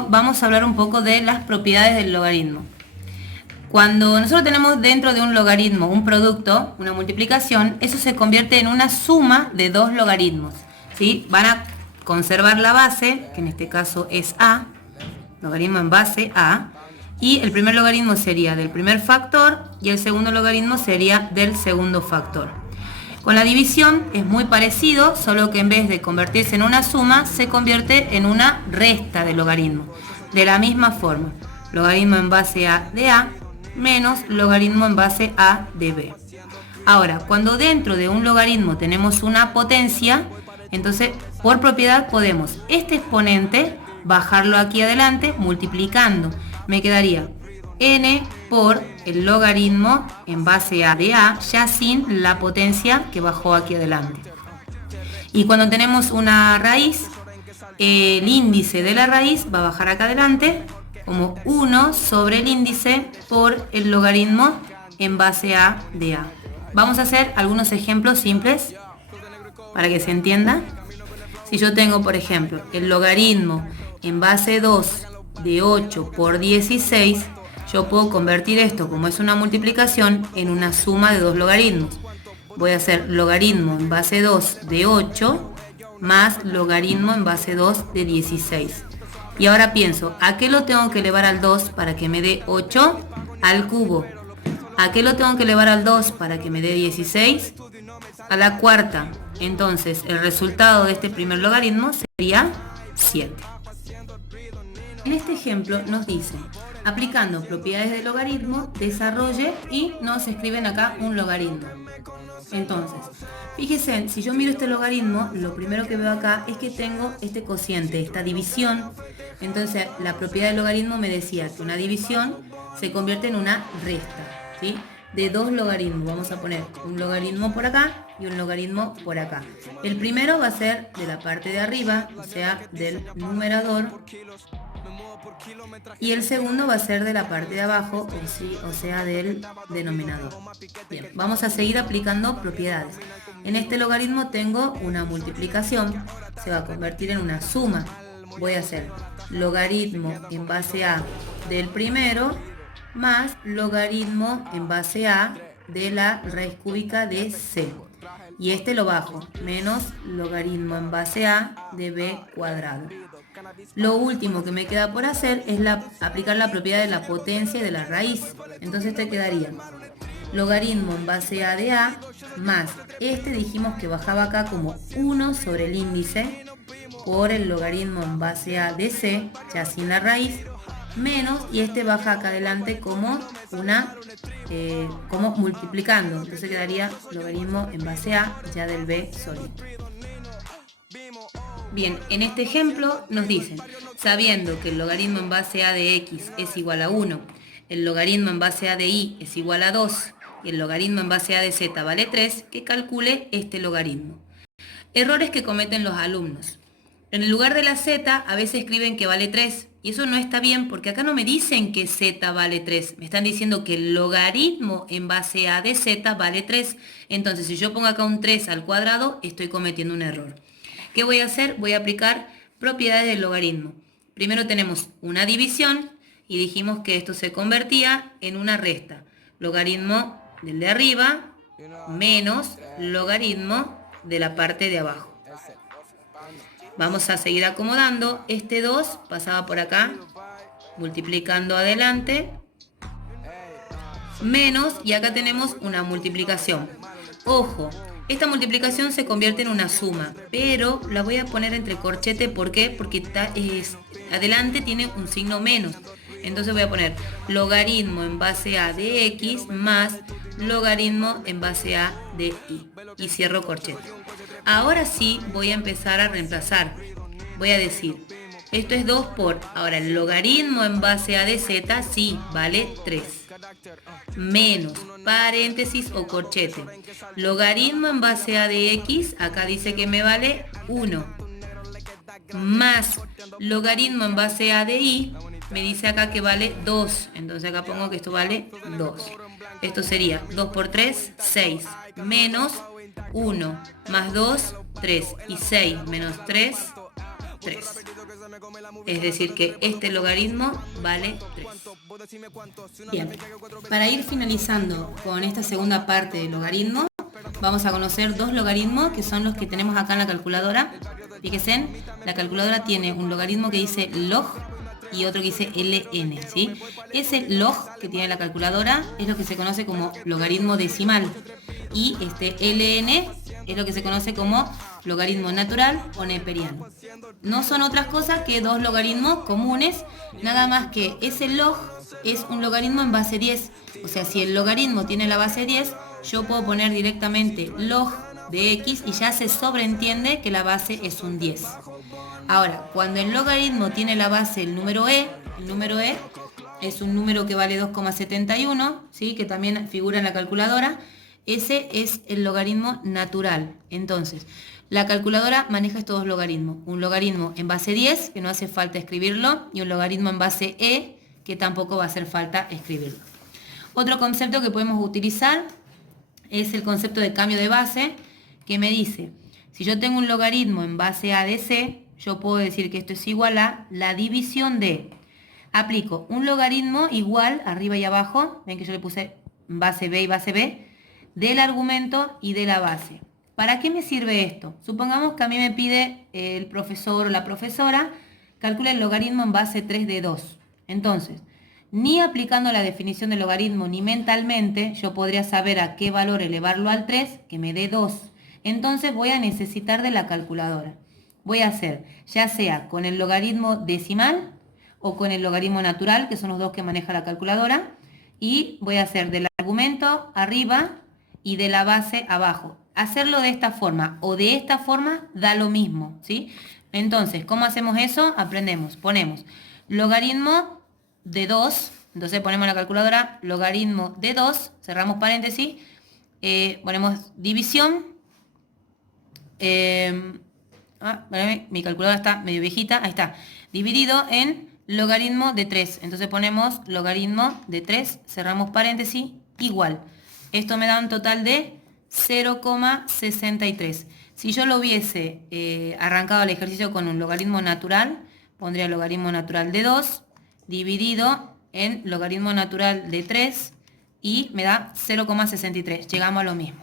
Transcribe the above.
ejemplo vamos a hablar un poco de las propiedades del logaritmo. Cuando nosotros tenemos dentro de un logaritmo un producto, una multiplicación, eso se convierte en una suma de dos logaritmos, ¿sí? Van a conservar la base, que en este caso es a, logaritmo en base a, y el primer logaritmo sería del primer factor y el segundo logaritmo sería del segundo factor. Con la división es muy parecido, solo que en vez de convertirse en una suma, se convierte en una resta de logaritmo. De la misma forma, logaritmo en base a de a menos logaritmo en base a de b. Ahora, cuando dentro de un logaritmo tenemos una potencia, entonces por propiedad podemos este exponente bajarlo aquí adelante multiplicando. Me quedaría n por el logaritmo en base a de a, ya sin la potencia que bajó aquí adelante. Y cuando tenemos una raíz, el índice de la raíz va a bajar acá adelante como 1 sobre el índice por el logaritmo en base a de a. Vamos a hacer algunos ejemplos simples para que se entienda. Si yo tengo, por ejemplo, el logaritmo en base 2 de 8 por 16, yo puedo convertir esto, como es una multiplicación, en una suma de dos logaritmos. Voy a hacer logaritmo en base 2 de 8 más logaritmo en base 2 de 16. Y ahora pienso, ¿a qué lo tengo que elevar al 2 para que me dé 8? Al cubo. ¿A qué lo tengo que elevar al 2 para que me dé 16? A la cuarta. Entonces, el resultado de este primer logaritmo sería 7. En este ejemplo nos dice, aplicando propiedades de logaritmo, desarrolle y nos escriben acá un logaritmo. Entonces, fíjense, si yo miro este logaritmo, lo primero que veo acá es que tengo este cociente, esta división. Entonces, la propiedad del logaritmo me decía que una división se convierte en una resta, ¿sí? De dos logaritmos. Vamos a poner un logaritmo por acá y un logaritmo por acá. El primero va a ser de la parte de arriba, o sea, del numerador. Y el segundo va a ser de la parte de abajo, o sea, del denominador. Bien, vamos a seguir aplicando propiedades. En este logaritmo tengo una multiplicación, se va a convertir en una suma. Voy a hacer logaritmo en base a del primero más logaritmo en base a de la raíz cúbica de c. Y este lo bajo, menos logaritmo en base a de b cuadrado. Lo último que me queda por hacer es aplicar la propiedad de la potencia de la raíz. Entonces te quedaría logaritmo en base a de a más, este dijimos que bajaba acá como 1 sobre el índice por el logaritmo en base a de c, ya sin la raíz, menos, y este baja acá adelante como como multiplicando. Entonces quedaría logaritmo en base a ya del b solito. Bien, en este ejemplo nos dicen, sabiendo que el logaritmo en base a de x es igual a 1, el logaritmo en base a de y es igual a 2 y el logaritmo en base a de z vale 3, que calcule este logaritmo. Errores que cometen los alumnos. En el lugar de la z a veces escriben que vale 3 y eso no está bien porque acá no me dicen que z vale 3, me están diciendo que el logaritmo en base a de z vale 3. Entonces si yo pongo acá un 3 al cuadrado estoy cometiendo un error. ¿Qué voy a hacer? Voy a aplicar propiedades del logaritmo. Primero tenemos una división y dijimos que esto se convertía en una resta. Logaritmo del de arriba menos logaritmo de la parte de abajo. Vamos a seguir acomodando. Este 2 pasaba por acá, multiplicando adelante, menos, y acá tenemos una multiplicación. Ojo. Esta multiplicación se convierte en una suma, pero la voy a poner entre corchete. ¿Por qué? Porque adelante tiene un signo menos. Entonces voy a poner logaritmo en base a de x más logaritmo en base a de y. Y cierro corchete. Ahora sí voy a empezar a reemplazar. Voy a decir, esto es 2 por, ahora el logaritmo en base a de z, sí, vale 3. Menos, paréntesis o corchete, logaritmo en base a de x, acá dice que me vale 1, más logaritmo en base a de y, me dice acá que vale 2, entonces acá pongo que esto vale 2. Esto sería 2 por 3, 6, menos 1, más 2, 3, y 6 menos 3, 3. Es decir, que este logaritmo vale 3. Bien, para ir finalizando con esta segunda parte del logaritmo, vamos a conocer dos logaritmos que son los que tenemos acá en la calculadora. Fíjense, la calculadora tiene un logaritmo que dice log y otro que dice ln, ¿sí? Ese log que tiene la calculadora es lo que se conoce como logaritmo decimal y este ln es lo que se conoce como logaritmo natural o neperiano. No son otras cosas que dos logaritmos comunes, nada más que ese log es un logaritmo en base 10. O sea, si el logaritmo tiene la base 10, yo puedo poner directamente log de x y ya se sobreentiende que la base es un 10. Ahora, cuando el logaritmo tiene la base el número e es un número que vale 2,71, ¿sí? Que también figura en la calculadora. Ese es el logaritmo natural. Entonces, la calculadora maneja estos dos logaritmos. Un logaritmo en base 10, que no hace falta escribirlo, y un logaritmo en base e, que tampoco va a hacer falta escribirlo. Otro concepto que podemos utilizar es el concepto de cambio de base, que me dice, si yo tengo un logaritmo en base a de c, yo puedo decir que esto es igual a la división de, aplico un logaritmo igual, arriba y abajo, ven que yo le puse base b y base b, del argumento y de la base. ¿Para qué me sirve esto? Supongamos que a mí me pide el profesor o la profesora, calcula el logaritmo en base 3 de 2. Entonces, ni aplicando la definición del logaritmo ni mentalmente, yo podría saber a qué valor elevarlo al 3, que me dé 2. Entonces voy a necesitar de la calculadora. Voy a hacer, ya sea con el logaritmo decimal o con el logaritmo natural, que son los dos que maneja la calculadora, y voy a hacer del argumento arriba y de la base abajo. Hacerlo de esta forma o de esta forma da lo mismo, ¿sí? Entonces, ¿cómo hacemos eso? Aprendemos, ponemos logaritmo de 2, entonces ponemos en la calculadora logaritmo de 2, cerramos paréntesis, ponemos división, mi calculadora está medio viejita, ahí está, dividido en logaritmo de 3, entonces ponemos logaritmo de 3, cerramos paréntesis, igual. Esto me da un total de 0,63. Si yo lo hubiese arrancado el ejercicio con un logaritmo natural, pondría logaritmo natural de 2 dividido en logaritmo natural de 3 y me da 0,63. Llegamos a lo mismo.